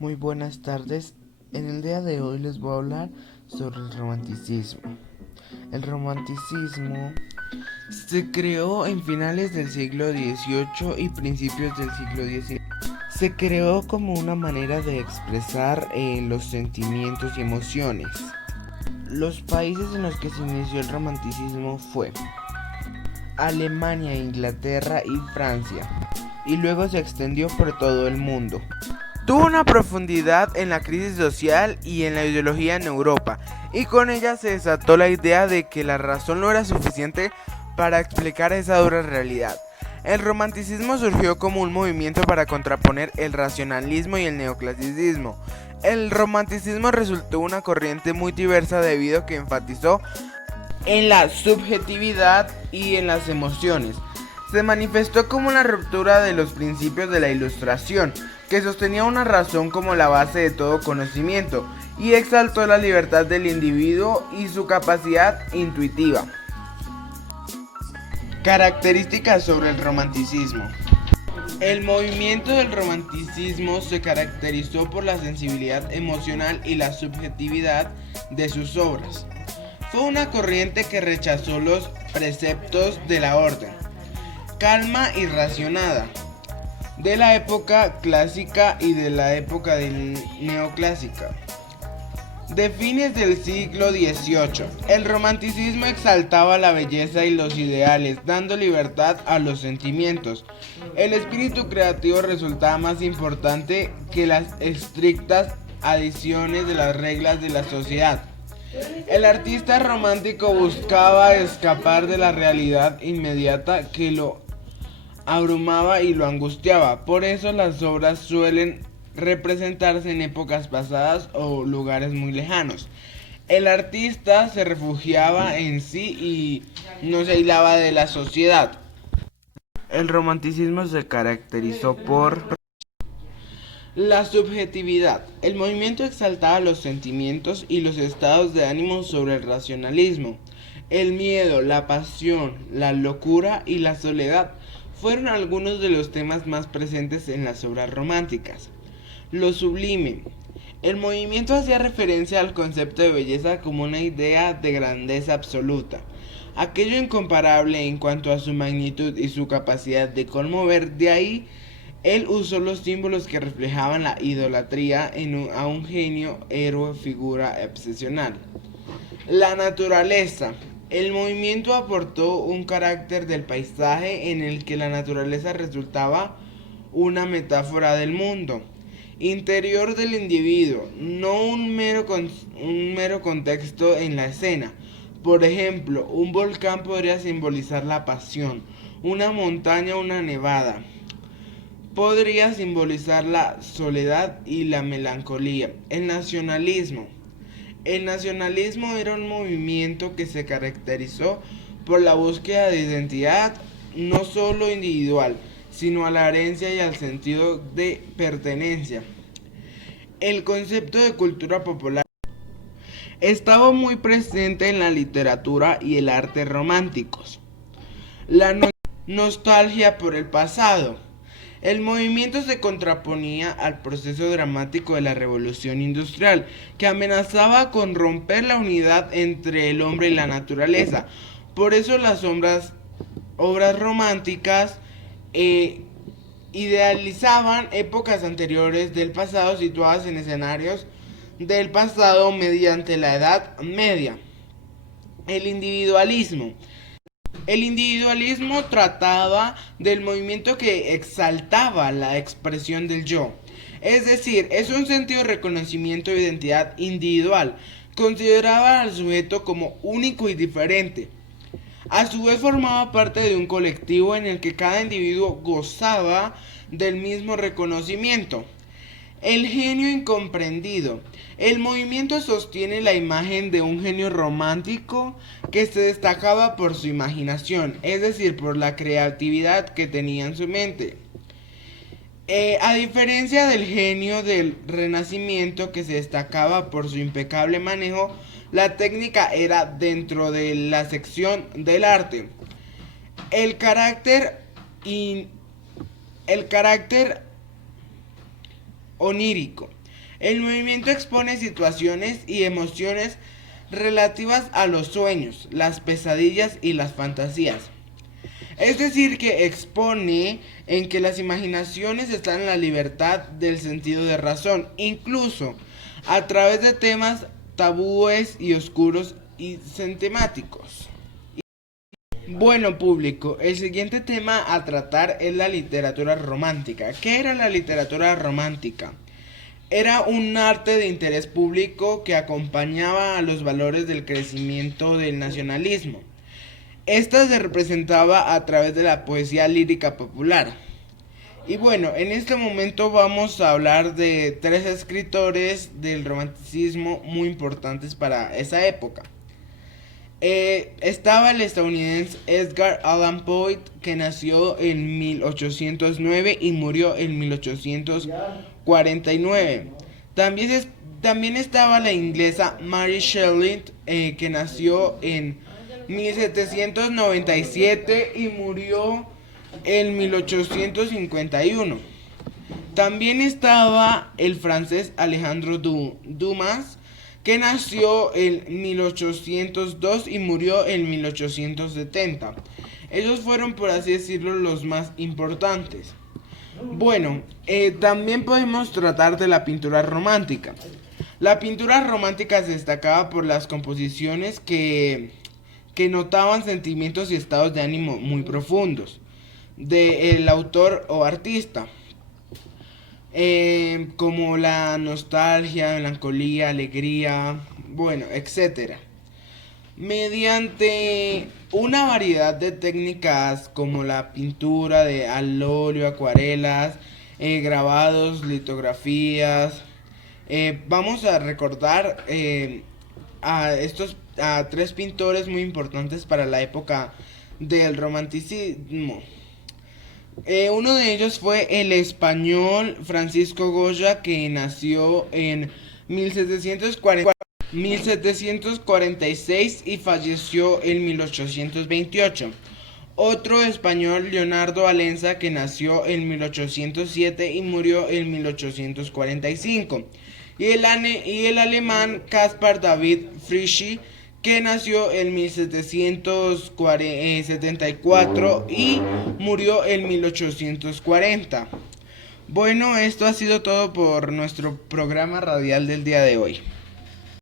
Muy buenas tardes. En el día de hoy les voy a hablar sobre el romanticismo. El romanticismo se creó en finales del siglo XVIII y principios del siglo XIX. Se creó como una manera de expresar los sentimientos y emociones. Los países en los que se inició el romanticismo fue Alemania, Inglaterra y Francia, y luego se extendió por todo el mundo. Tuvo una profundidad en la crisis social y en la ideología en Europa, y con ella se desató la idea de que la razón no era suficiente para explicar esa dura realidad. El romanticismo surgió como un movimiento para contraponer el racionalismo y el neoclasicismo. El romanticismo resultó una corriente muy diversa debido a que enfatizó en la subjetividad y en las emociones. Se manifestó como una ruptura de los principios de la Ilustración, que sostenía una razón como la base de todo conocimiento, y exaltó la libertad del individuo y su capacidad intuitiva. Características sobre el romanticismo. El movimiento del romanticismo se caracterizó por la sensibilidad emocional y la subjetividad de sus obras. Fue una corriente que rechazó los preceptos de la orden, calma y racionada, de la época clásica y de la época neoclásica. De fines del siglo XVIII, el romanticismo exaltaba la belleza y los ideales, dando libertad a los sentimientos. El espíritu creativo resultaba más importante que las estrictas adiciones de las reglas de la sociedad. El artista romántico buscaba escapar de la realidad inmediata que lo abrumaba y lo angustiaba. Por eso las obras suelen representarse en épocas pasadas o lugares muy lejanos. El artista se refugiaba en sí y no se aislaba de la sociedad. El romanticismo se caracterizó por la subjetividad. El movimiento exaltaba los sentimientos y los estados de ánimo sobre el racionalismo. El miedo, la pasión, la locura y la soledad fueron algunos de los temas más presentes en las obras románticas. Lo sublime. El movimiento hacía referencia al concepto de belleza como una idea de grandeza absoluta, aquello incomparable en cuanto a su magnitud y su capacidad de conmover. De ahí él usó los símbolos que reflejaban la idolatría a un genio, héroe, figura excepcional. La naturaleza. El movimiento aportó un carácter del paisaje en el que la naturaleza resultaba una metáfora del mundo interior del individuo, no un mero contexto en la escena. Por ejemplo, un volcán podría simbolizar la pasión, una montaña, una nevada podría simbolizar la soledad y la melancolía. El nacionalismo. El nacionalismo era un movimiento que se caracterizó por la búsqueda de identidad no solo individual, sino a la herencia y al sentido de pertenencia. El concepto de cultura popular estaba muy presente en la literatura y el arte románticos. La nostalgia por el pasado. El movimiento se contraponía al proceso dramático de la revolución industrial, que amenazaba con romper la unidad entre el hombre y la naturaleza. Por eso las obras románticas idealizaban épocas anteriores del pasado situadas en escenarios del pasado mediante la Edad Media. El individualismo. El individualismo trataba del movimiento que exaltaba la expresión del yo. Es decir, es un sentido de reconocimiento de identidad individual. Consideraba al sujeto como único y diferente. A su vez formaba parte de un colectivo en el que cada individuo gozaba del mismo reconocimiento. El genio incomprendido. El movimiento sostiene la imagen de un genio romántico que se destacaba por su imaginación, es decir, por la creatividad que tenía en su mente. A diferencia del genio del Renacimiento que se destacaba por su impecable manejo, la técnica era dentro de la sección del arte. El carácter, el carácter onírico. El movimiento expone situaciones y emociones relativas a los sueños, las pesadillas y las fantasías. Es decir, que expone en que las imaginaciones están en la libertad del sentido de razón, incluso a través de temas tabúes y oscuros y temáticos. Bueno, público, el siguiente tema a tratar es la literatura romántica. ¿Qué era la literatura romántica? Era un arte de interés público que acompañaba a los valores del crecimiento del nacionalismo. Esta se representaba a través de la poesía lírica popular. Y bueno, en este momento vamos a hablar de tres escritores del romanticismo muy importantes para esa época. Estaba el estadounidense Edgar Allan Poe, que nació en 1809 y murió en 1849. También estaba la inglesa Mary Shelley, que nació en 1797 y murió en 1851. También estaba el francés Alejandro Dumas, que nació en 1802 y murió en 1870. Ellos fueron, por así decirlo, los más importantes. Bueno, también podemos tratar de la pintura romántica. La pintura romántica se destacaba por las composiciones que notaban sentimientos y estados de ánimo muy profundos del autor o artista, como la nostalgia, melancolía, alegría, bueno, etcétera. Mediante una variedad de técnicas como la pintura al óleo, acuarelas, grabados, litografías, vamos a recordar a tres pintores muy importantes para la época del romanticismo. Uno de ellos fue el español Francisco Goya, que nació en 1746 y falleció en 1828. Otro español, Leonardo Valencia, que nació en 1807 y murió en 1845. Y el alemán Caspar David Frisch, que nació en 1774 y murió en 1840. Bueno, esto ha sido todo por nuestro programa radial del día de hoy.